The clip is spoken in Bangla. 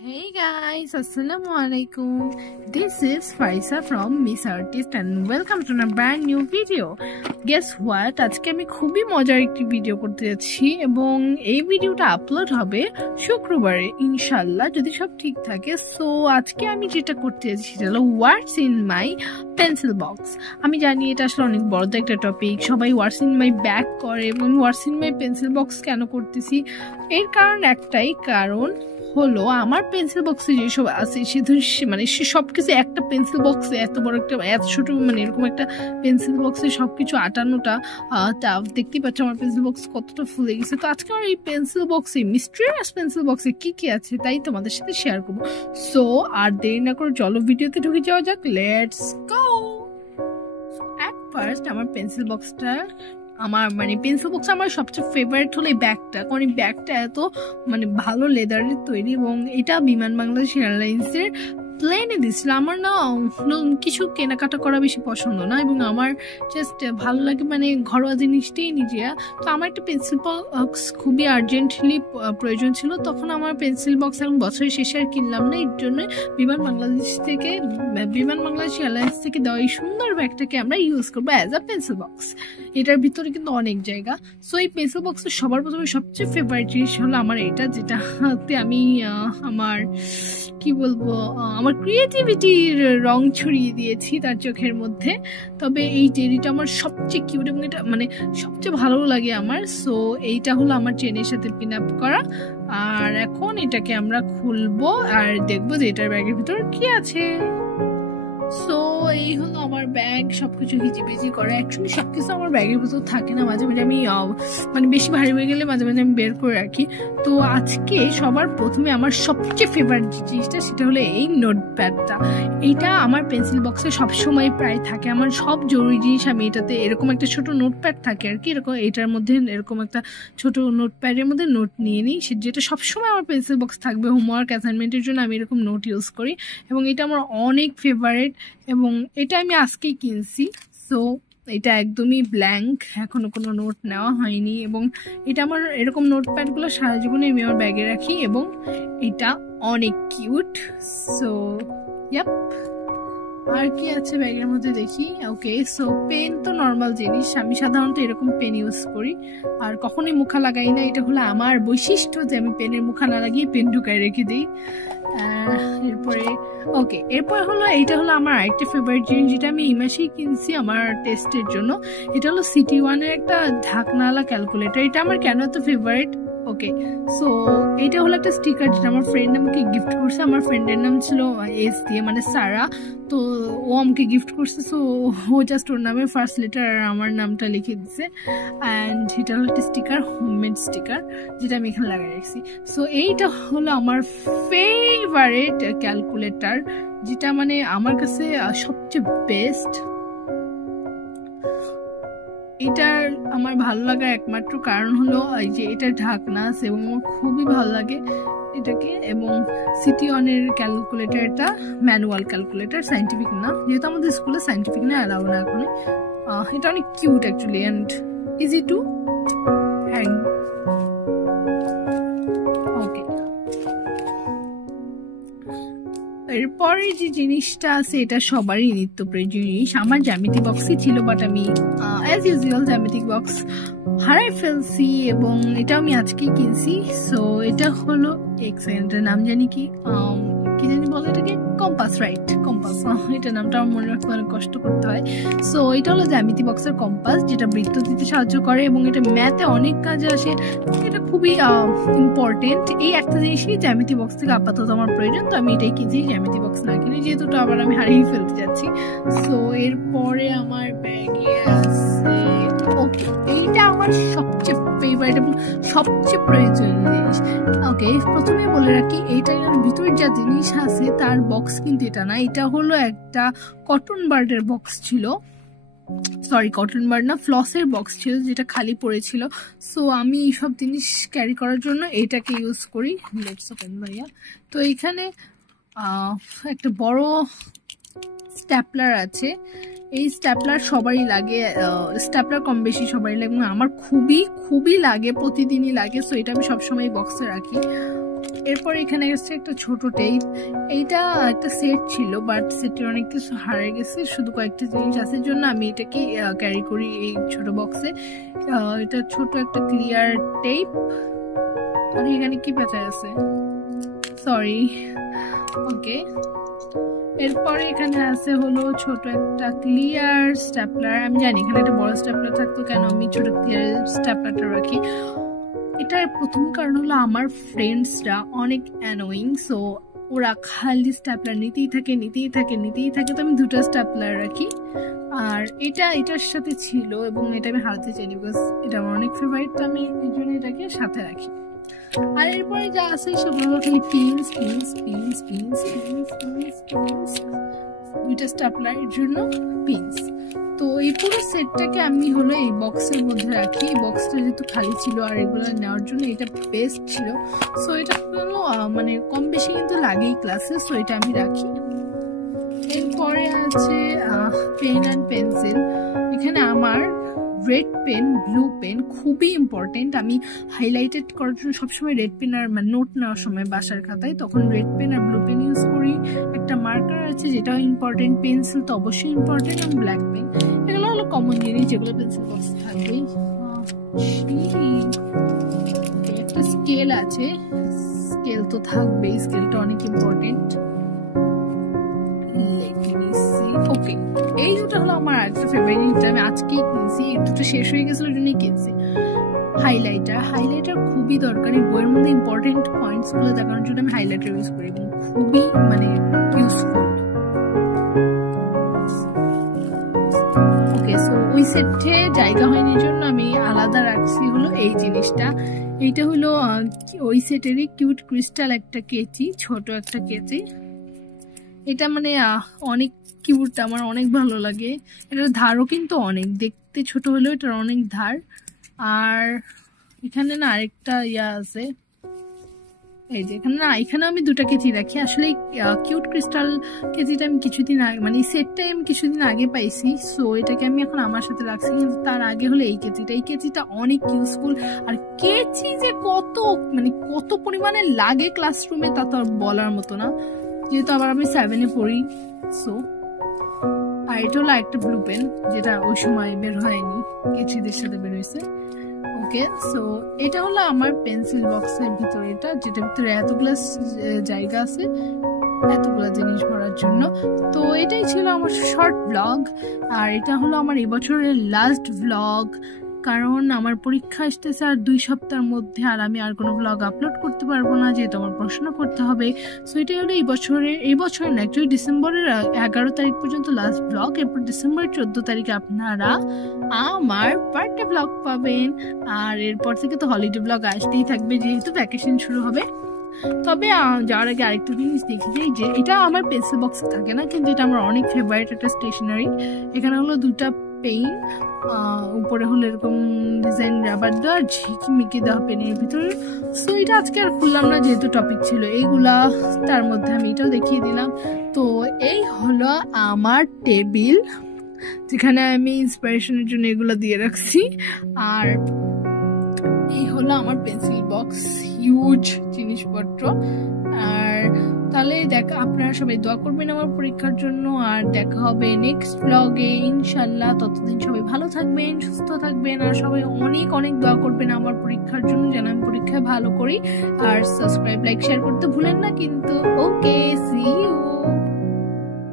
Hey guys, Assalamu alaikum. This is Faisa from Miss Artist and welcome to a brand new video. Guess what? আজকে আমি খুবই মজার একটি ভিডিও করতে যাচ্ছি এবং এই ভিডিওটা আপলোড হবে শুক্রবারে ইনশাআল্লাহ যদি সব ঠিক থাকে। সো আজকে আমি যেটা করতে যাচ্ছি সেটা হলো হোয়াটস ইন মাই পেন্সিল বক্স। আমি জানি এটা আসলে অনেক বড় একটা টপিক, সবাই হোয়াটস ইন মাই ব্যাগ করে এবং হোয়াটস ইন মাই পেন্সিল বক্স কেন করতেছি এর কারণ একটাই, কারণ হলো আমার পেন্সিল বক্সে যেসব আছে সে সবকিছু একটা পেন্সিল বক্সে এত বড় একটা এত ছোট এরকম একটা পেন্সিল বক্সে সবকিছু আটানোটা দেখতেই পাচ্ছ আমার পেন্সিল বক্স কতটা ফুলে গেছে। তো আজকে আমার এই পেন্সিল বক্সে মিস্টেরিয়াস পেন্সিল বক্সে কি আছে তাই তোমাদের সাথে শেয়ার করবো। সো আর দেরি না করে চলো ভিডিওতে ঢুকে যাওয়া যাক, let's go. So at first আমার পেন্সিল বক্সটা পেন্সিল বক্স আমার সবচেয়ে ফেভারিট হলো এই ব্যাগটা, কারণ এই ব্যাগটা এত ভালো লেদারের তৈরি এবং এটা বিমান বাংলাদেশ এয়ারলাইন্সের প্লেনে দিচ্ছিল। আমার না কিছু কেনাকাটা করা বেশি পছন্দ না এবং আমার জাস্ট ভালো লাগে ঘরোয়া জিনিসটাই নিজে। তো আমার একটা পেন্সিল বক্স খুবই আর্জেন্টলি প্রয়োজন ছিল, তখন আমার পেন্সিল বক্স এখন বছরের শেষে আর কিনলাম না, এর জন্য বিমান বাংলাদেশ এয়ারলাইন্স থেকে দেওয়া এই সুন্দর ব্যাগটাকে আমরা ইউজ করবো অ্যাজ আ পেন্সিল বক্স। এটার ভিতরে কিন্তু অনেক জায়গা। সো এই পেন্সিল বক্সের সবার প্রথমে সবচেয়ে ফেভারিট জিনিস হলো আমার এটা, যেটাতে আমি আমার আমার ক্রিয়েটিভিটির রং ছড়িয়ে দিয়েছি তার চোখের মধ্যে। তবে এই টেরিটা আমার সবচেয়ে কিউট এবং এটা সবচেয়ে ভালো লাগে আমার। সো এইটা হলো আমার চেনের সাথে পিন আপ করা। আর এখন এটাকে আমরা খুলবো আর দেখবো যে এটার ব্যাগের ভিতর কি আছে। সো এই হলো আমার ব্যাগ, সবকিছু হিজিবিজি করে। অ্যাকচুয়ালি সবকিছু আমার ব্যাগের ভিতর থাকে না, মাঝে মাঝে আমি বেশি ভারী হয়ে গেলে মাঝে মাঝে আমি বের করে রাখি। তো আজকে সবার প্রথমে আমার সবচেয়ে ফেভারিট জিনিসটা সেটা হলো এই নোটপ্যাডটা। এইটা আমার পেন্সিল বক্সে সবসময় প্রায় থাকে, আমার সব জরুরি জিনিস আমি এটাতে এরকম একটা ছোট নোটপ্যাড থাকে আর কি, এরকম এটার মধ্যে এরকম একটা ছোট নোটপ্যাডের মধ্যে নোট নিয়ে নিই, যেটা সবসময় আমার পেন্সিল বক্স থাকবে। হোমওয়ার্ক অ্যাসাইনমেন্টের জন্য আমি এরকম নোট ইউজ করি এবং এটা আমার অনেক ফেভারিট এবং এটা আমি আজকেই কিনছি। সো এটা একদমই ব্ল্যাঙ্ক, এখনো কোনো নোট নেওয়া হয়নি এবং এটা আমার এরকম নোটপ্যাডগুলো সারা জীবনে আমি আমার ব্যাগে রাখি এবং এটা অনেক কিউট। সো ইয়াপ, আর কি আছে ব্যাগের মধ্যে দেখি। ওকে, সো পেন তো নর্মাল জিনিস, আমি সাধারণত এরকম পেন ইউজ করি আর কখনোই মুখা লাগাই না। এটা হলো আমার বৈশিষ্ট্য যে আমি পেনের মুখা না লাগিয়ে পেন ঢুকায় রেখে দিই। এরপর হলো এইটা হলো আমার আরেকটা ফেভারিট জিনিস, যেটা আমি এই মাসেই কিনছি আমার টেস্টের জন্য। এটা হলো সিটি ওয়ানের একটা ঢাকনাওয়ালা ক্যালকুলেটর। এটা আমার কেন এত ফেভারিট? ওকে, সো এইটা হলো একটা স্টিকার যেটা আমার ফ্রেন্ড আমাকে গিফট করছে। আমার ফ্রেন্ডের নাম ছিল এস দিয়ে, সারা। তো ও আমাকে গিফট করছে, সো ও জাস্ট ওর নামের ফার্স্ট লেটার আর আমার নামটা লিখে দিচ্ছে। অ্যান্ড এটা হলো একটা স্টিকার, হোমমেড স্টিকার, যেটা আমি এখানে লাগাই রাখছি। সো এইটা হলো আমার ফেভারিট ক্যালকুলেটর, যেটা আমার কাছে সবচেয়ে বেস্ট। এটার আমার ভালো লাগার একমাত্র কারণ হলো এই যে এটার ঢাকনা আছে এবং আমার খুবই ভালো লাগে এটাকে। এবং সিটি ওয়ানের ক্যালকুলেটর, এটা ম্যানুয়াল ক্যালকুলেটর, সাইন্টিফিক না, যেহেতু আমাদের স্কুলে সাইন্টিফিক না অ্যালাউ না এখন। এটা অনেক cute actually and easy to hang. Okay, এরপরে যে জিনিসটা আছে এটা সবারই নিত্য প্রয়োজনীয় জিনিস। আমার জ্যামিতি বক্সই ছিল, বাট আমি অ্যাজ ইউজুয়াল জ্যামিতিক বক্স হারাই ফেলছি এবং এটা আমি আজকেই কিনছি। সো এটা হলো এক সেকেন্ডের নাম জানি কি জানি বলে এটাকে, কম্পাস, রাইট, কম্পাস। এটা নামটা আমার মনে রাখতে অনেক কষ্ট করতে হয়। সো এটা হলো জ্যামিতি বক্সের কম্পাস, যেটা বৃত্ত দিতে সাহায্য করে এবং এটা ম্যাথে অনেক কাজে আসে। এটা খুবই ইম্পর্টেন্ট। এই একটা জিনিসই জ্যামিতি বক্স থেকে আপাতত আমার প্রয়োজন, তো আমি এটাই কিনছি, জ্যামিতি বক্স না কিনে, যেহেতু আবার আমি হারিয়ে ফেলতে যাচ্ছি। সো এরপরে আমার ব্যাগে আছে, ওকে, এইটা আমার সবচেয়ে ফেভারিট এবং সবচেয়ে প্রয়োজনীয় জিনিস। ওকে, প্রথমে বলে রাখি এইটার ভিতরে যা জিনিস আছে তার বক্স কিন্তু এটা না, এটা হলো একটা কটন বার্ডের বক্স ছিল, সরি কটন বার্ড না, ফ্লসের বক্স ছিল যেটা খালি পড়েছিল। সো আমি এইসব জিনিস ক্যারি করার জন্য এইটাকে ইউজ করি। লেটস ওপেন ভাইয়া। তো এইখানে একটা বড় স্ট্যাপলার আছে, এই স্ট্যাপলার সবারই লাগে, স্ট্যাপলার কম বেশি সবারই লাগে, আমার খুবই লাগে, প্রতিদিনই লাগে। সো এটা আমি সবসময় বক্সে রাখি। এরপর এখানে গেছে একটা ছোট টেপ। এইটা একটা সেট ছিল, বাট সেটের অনেক কিছু হারিয়ে গেছে, শুধু কয়েকটা জিনিস আছে জন্য আমি এটাকে ক্যারি করি এই ছোট বক্সে। এটা ছোট একটা ক্লিয়ার টেপ। আর এখানে কি পেঁচা আছে, সরি, ওকে। এরপরে এখানে আছে হলো ছোট একটা ক্লিয়ার স্ট্যাপলার। আমি জানি এখানে একটা বড় স্ট্যাপলার থাকতো, কেন আমি ছোট ক্লিয়ার স্ট্যাপলারটা রাখি। এটার প্রথম কারণ হলো আমার ফ্রেন্ডসরা অনেক অ্যানোয়িং, সো ওরা খালি স্ট্যাপলার নিতেই থাকে, তো আমি দুটো স্ট্যাপলার রাখি। আর এটার সাথে ছিল এবং এটা আমি হারাতে চাইনি, বিকজ এটা আমার অনেক ফেভারিট, তো আমি এই জন্য এটাকে সাথে রাখি। আর এরপরে যা আছে সেগুলো খালি পিনস, দুইটা স্ট্যাপলারের জন্য পিনস। তো এই পুরো সেটটাকে আমি হলো এই বক্সের মধ্যে রাখি। এই বক্সটা যেহেতু খালি ছিল আর এগুলো নেওয়ার জন্য এটা বেস্ট ছিল, সো এটা হলো মানে কম বেশি কিন্তু লাগেই ক্লাসে, সো এটা আমি রাখি। এরপরে আছে পেন অ্যান্ড পেন্সিল। এখানে আমার রেড পেন, ব্লু পেন খুবই ইম্পর্টেন্ট। আমি হাইলাইটেড করার জন্য সবসময় রেড পেন, আর মানে নোট নেওয়ার সময় বাসার খাতায় তখন রেড পেন আর ব্লু পেন ইউজ করি। একটা মার্কার আছে যেটাও ইম্পর্টেন্ট, পেন্সিল তো অবশ্যই ইম্পর্টেন্ট, এবং ব্ল্যাক পেন। এগুলো হলো কমন জিনিস যেগুলো পেন্সিল বক্সে থাকবেই। একটা স্কেল আছে, স্কেল তো থাকবেই, স্কেলটা অনেক ইম্পর্টেন্ট। ওকে, এই দুটো হলো আমার একটা ফেভারিট, আমি আজকেই কিনছি, এই দুটো শেষ হয়ে গেছিল জন্যই কিনছি। হাইলাইটার খুবই দরকারি, বইয়ের মধ্যে ইম্পর্টেন্ট পয়েন্টস গুলো দেখানোর জন্য আমি হাইলাইটার ইউজ করি, এবং খুবই মানে ইউজফুল। ওকে, সো ওই সেটে জায়গা হয়নি জন্য আমি আলাদা রাখছি হলো এই জিনিসটা। এইটা হলো ওই সেটেরই কিউট ক্রিস্টাল একটা কেচি, ছোট একটা কেচি। এটা মানে অনেক কিউট, আমার অনেক ভালো লাগে। এটার ধারও কিন্তু অনেক, দেখতে ছোট হলেও এটার অনেক ধার। আর এখানে না আরেকটা আছে, এই যে এখানে আমি দুটা কেচি রাখি। আসলে কিউট ক্রিস্টাল কেচিটা আমি কিছুদিন আগে, মানে এই সেটটাই আমি কিছুদিন আগে পাইছি, সো এটাকে আমি এখন আমার সাথে রাখছি। কিন্তু তার আগে হলো এই কেচিটা অনেক ইউজফুল। আর কেচি যে কত পরিমাণে লাগে ক্লাসরুমে তা তো আর বলার মতো না, যেহেতু আবার আমি 7-এ পড়ি। সো আর এটা হলো একটা ব্লু পেন, যেটা ওই সময় বের হয়নি, কেচিদের সাথে বের হয়েছে। ওকে, সো এটা হলো আমার পেন্সিল বক্সের ভিতরে, যেটার ভিতরে এতগুলো জায়গা আছে, এতগুলো জিনিস ভরার জন্য। তো এটাই ছিল আমার শর্ট ব্লগ, আর এটা হলো আমার এবছরের লাস্ট ব্লগ, কারণ আমার পরীক্ষা আসতেছে আর 2 সপ্তাহের মধ্যে, আর আমি আর কোনো ব্লগ আপলোড করতে পারবো না, যেহেতু আমার পড়াশোনা করতে হবে। সো এটাই হলো এই বছরের না, অ্যাকচুয়ালি ডিসেম্বরের 11 তারিখ পর্যন্ত লাস্ট ব্লগ। এরপর ডিসেম্বরের 14 তারিখে আপনারা আমার বার্থডে ব্লগ পাবেন, আর এরপর থেকে তো হলিডে ব্লগ আসতেই থাকবে, যেহেতু ভ্যাকেশন শুরু হবে। তবে যাওয়ার আগে আরেকটা জিনিস দেখি যে এটা আমার পেন্সিল বক্সে থাকে না, কিন্তু এটা আমার অনেক ফেভারিট একটা স্টেশনারি। এখানে হলো দুটা পেন, উপরে হলো এরকম ডিজাইন রাবার দেওয়া, ঝিকিমিকি দেওয়া পেনের ভিতরে। সো এটা আজকে আর খুললাম না, যেহেতু টপিক ছিল এইগুলা, তার মধ্যে আমি এটাও দেখিয়ে দিলাম। তো এই হলো আমার টেবিল, যেখানে আমি ইন্সপিরেশনের জন্য এগুলো দিয়ে রাখছি। আর এই হলো আমার পেন্সিল বক্স, হিউজ জিনিসপত্র। আর তাহলে আপনারা সবাই দোয়া করবেন আমার পরীক্ষার জন্য, আর দেখা হবে নেক্সট ব্লগে ইনশাল্লাহ। ততদিন সবাই ভালো থাকবেন, সুস্থ থাকবেন, আর সবাই অনেক অনেক দোয়া করবেন আমার পরীক্ষার জন্য, যেন আমি পরীক্ষায় ভালো করি। আর সাবস্ক্রাইব, লাইক, শেয়ার করতে ভুলেন না কিন্তু। ওকে।